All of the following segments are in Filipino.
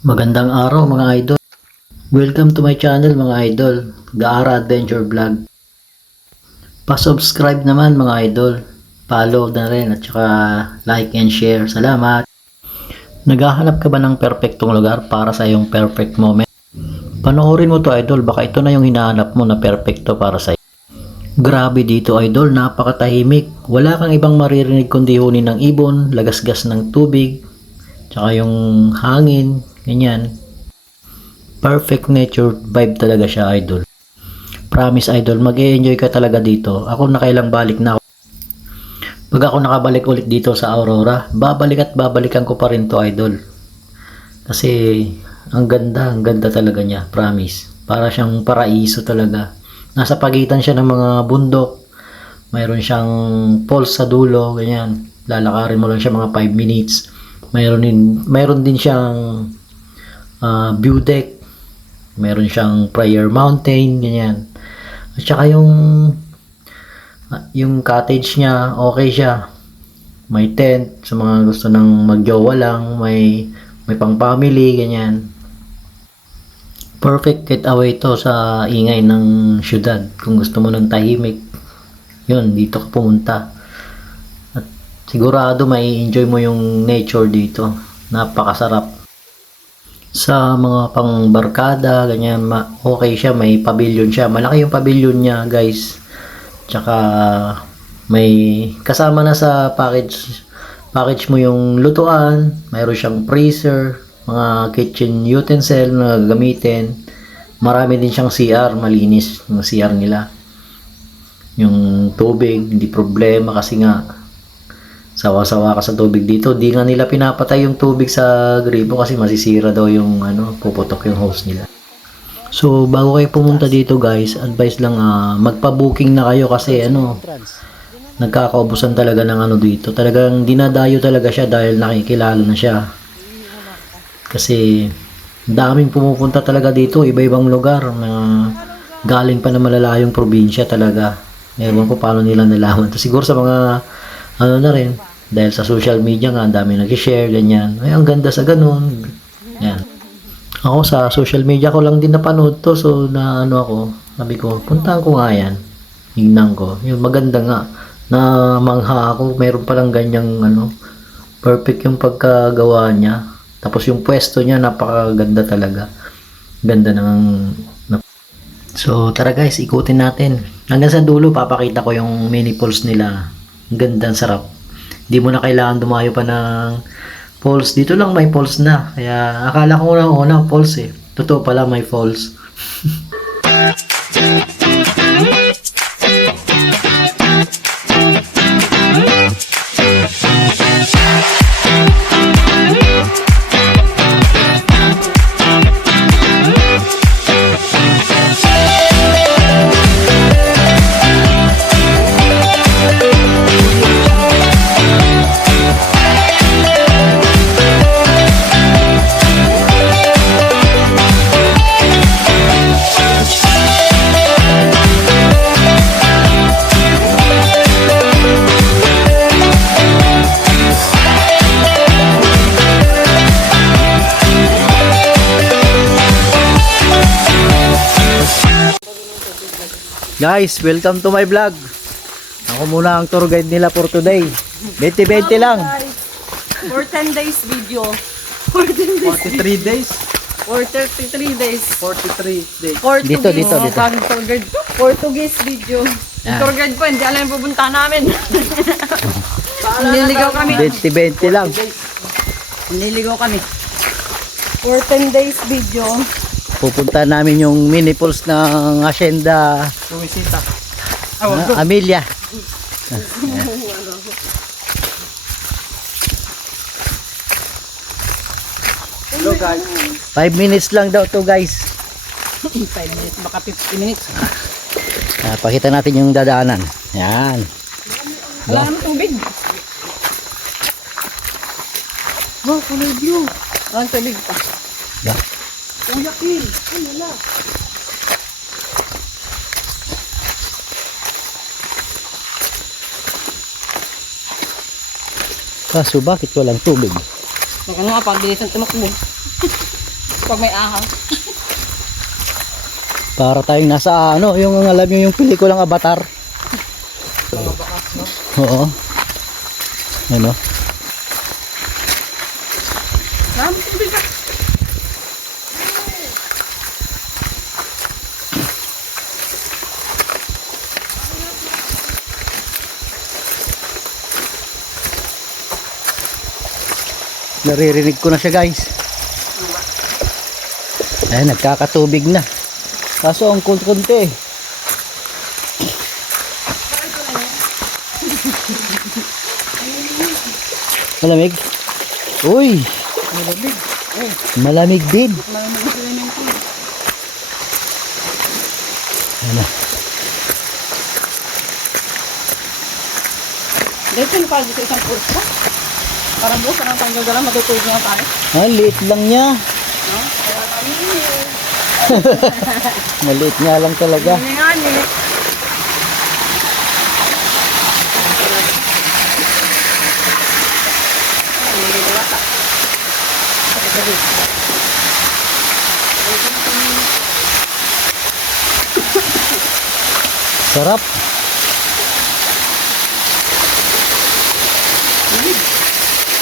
Magandang araw mga idol. Welcome to my channel mga idol, Gaara Adventure Vlog. Pa-subscribe naman mga idol. Follow na rin at saka like and share. Salamat. Naghahanap ka ba ng perfectong lugar para sa iyong perfect moment? Panoorin mo to idol, baka ito na yung hinahanap mo na perfecto para sa iyo. Grabe dito idol, napakatahimik. Wala kang ibang maririnig kundi hunin ng ibon, lagasgas ng tubig, tsaka yung hangin, ganyan. Perfect nature vibe talaga siya idol. Promise idol, mag-e-enjoy ka talaga dito. Ako nakailang balik na ako. Pag ako nakabalik ulit dito sa Aurora, babalik at babalikan ko pa rin to idol. Kasi ang ganda talaga niya, promise. Para siyang paraiso talaga. Nasa pagitan siya ng mga bundok. Mayroon siyang falls sa dulo, ganyan. Lalakarin mo lang siya mga 5 minutes. Mayroon din siyang view deck. Meron siyang prayer mountain, ganyan. At saka yung cottage niya, okay siya. May tent sa mga gusto ng magjowa lang, may pang family, ganyan. Perfect getaway to sa ingay ng syudad. Kung gusto mo ng tahimik, yun, dito ka pumunta. At sigurado may enjoy mo yung nature dito. Napakasarap. Sa mga pangbarkada, ganyan, okay siya, may pavilion siya. Malaki yung pavilion niya, guys. Tsaka may kasama na sa package mo yung lutuan, mayroon siyang freezer, mga kitchen utensil na gagamitin. Marami din siyang CR, malinis yung CR nila. Yung tubig, hindi problema kasi nga sawa-sawa ka sa tubig dito. Di nga nila pinapatay yung tubig sa gripo kasi masisira daw yung puputok yung hose nila. So bago kayo pumunta dito guys, advice lang magpa-booking na kayo kasi nagkakaubusan talaga ng dito. Talagang dinadayo talaga siya dahil nakikilala na siya. Kasi daming pumupunta talaga dito, iba-ibang lugar na galing pa na malalayong probinsya talaga. Ewan ko paano nila nalaman. Siguro sa mga na rin, dahil sa social media nga, ang dami nag-share, ganyan. Ay, ang ganda sa ganun. Yan. Ako sa social media ko lang din napanood to, so ako, sabi ko, puntahan ko nga yan. Hingnan ko. Yung maganda nga, na mangha ako, mayroon palang ganyang, perfect yung pagkagawa niya. Tapos yung pwesto niya, napakaganda talaga. Ganda So, tara guys, ikutin natin. Hanggang sa dulo, papakita ko yung mini falls nila. Ang ganda, ang sarap. Hindi mo na kailangan dumayo pa ng falls. Dito lang may falls na. Kaya akala ko unang falls eh. Totoo pala may falls. Guys, welcome to my vlog. Ako muna ang tour guide nila for today. 20-20 lang. For 10 days video. For 10 days. 43 days. For 33 days. 43 days. Portuguese. Dito. Tour guide. Portuguese video. Yan. Tour guide po, hindi alam yung pupunta namin. Niligaw kami. 20-20 lang. Niligaw kami. For 10 days video. Pupunta namin yung mini falls ng Hacienda Sumisita. Amelia. Hello guys. 5 minutes lang daw to guys. 5 minutes, baka 50 minutes. Pakita natin yung dadaanan. Yan. Wala naman tubig. Oh, kulay view. Walang tubig pa. Yeah. Ang laki. Ano na? Kaso bakit walang tubig? Baka nga, pabilisan tumakbo. Pag may ahang. Para tayong nasa ano, yung alam nyo yung pelikulang Avatar. Oo. Ano? Ma'am, tubig ka. Naririnig ko na siya, guys. Ay, nagkakatubig na. Kaso ang kunti. Malamig? Uy! Malamig. Malamig din. Malamig na swimming pool. Ano? Dito yung pag sa isang course pa. Parang bukas ang tanggal dala, matutulog na tayo. Ah, liit lang niya. No? Kaya kami Maliit nga lang talaga. ngani. Sarap.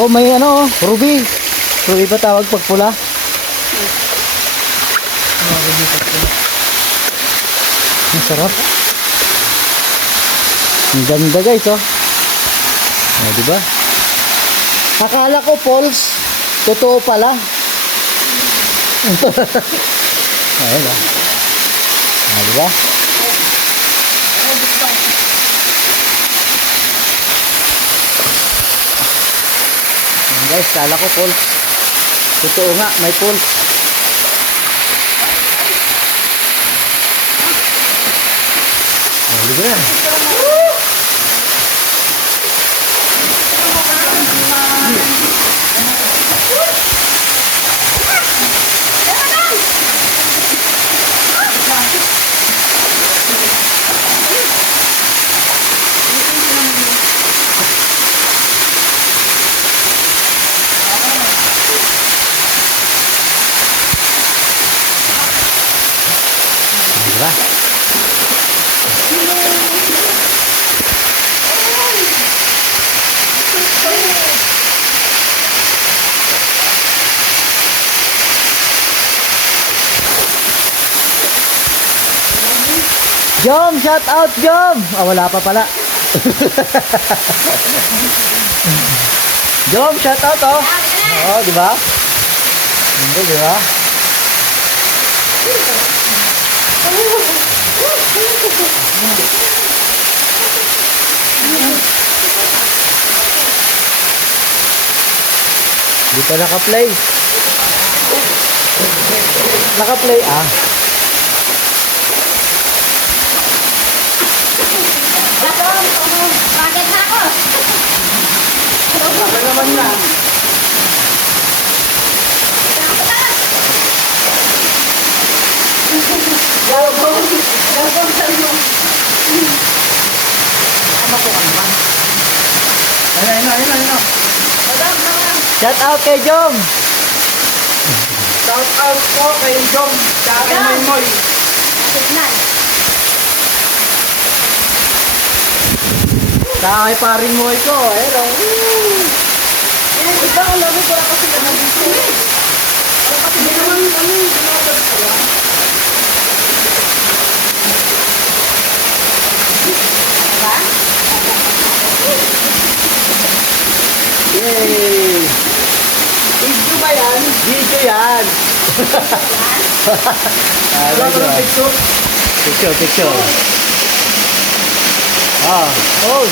Oh, may ano, ruby. Ruby ba tawag pag pula? Ang sarap. Ang ganda, guys, oh. Oh, di ba? Akala ko false. Totoo pala. Ayun, oh. Ah, di ba? Ayan, guys, kala ko false. Totoo nga, may false. Oh, di ba? Di ba? Jom, shout out Jom. Ah, wala pa pala. Jom, shout out oh. Oh, di ba? Hindi, di ba? Di pa naka-play. Naka-play ah. Bakit na ako? Ano naman na? Ayun. Shout out kay Jom. Shout out po kay Jom, tsaka kay Moy. Signal. Saka kay paring mo ito. Hello. Iba ang lamig, wala pa sila nandito. Wala pa sila naman, ginagawa sila. Diba? Yay! Video ba yan? Video yan. Wala ko ng picture. Picture. Ah, oh.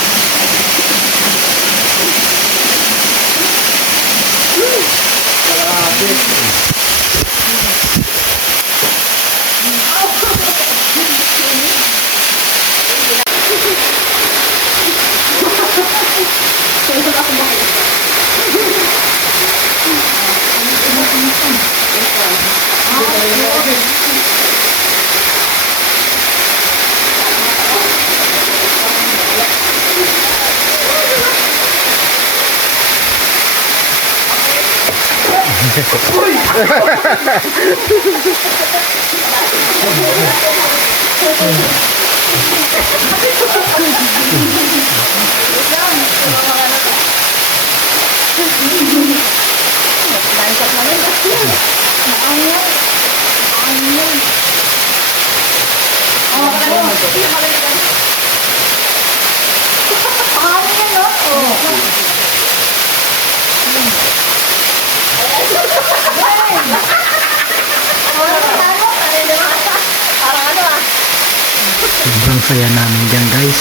Lansap na rin. Maangal. Maangal. Oh, maangal. Maangal, no? Sobrang saya namin dyan guys.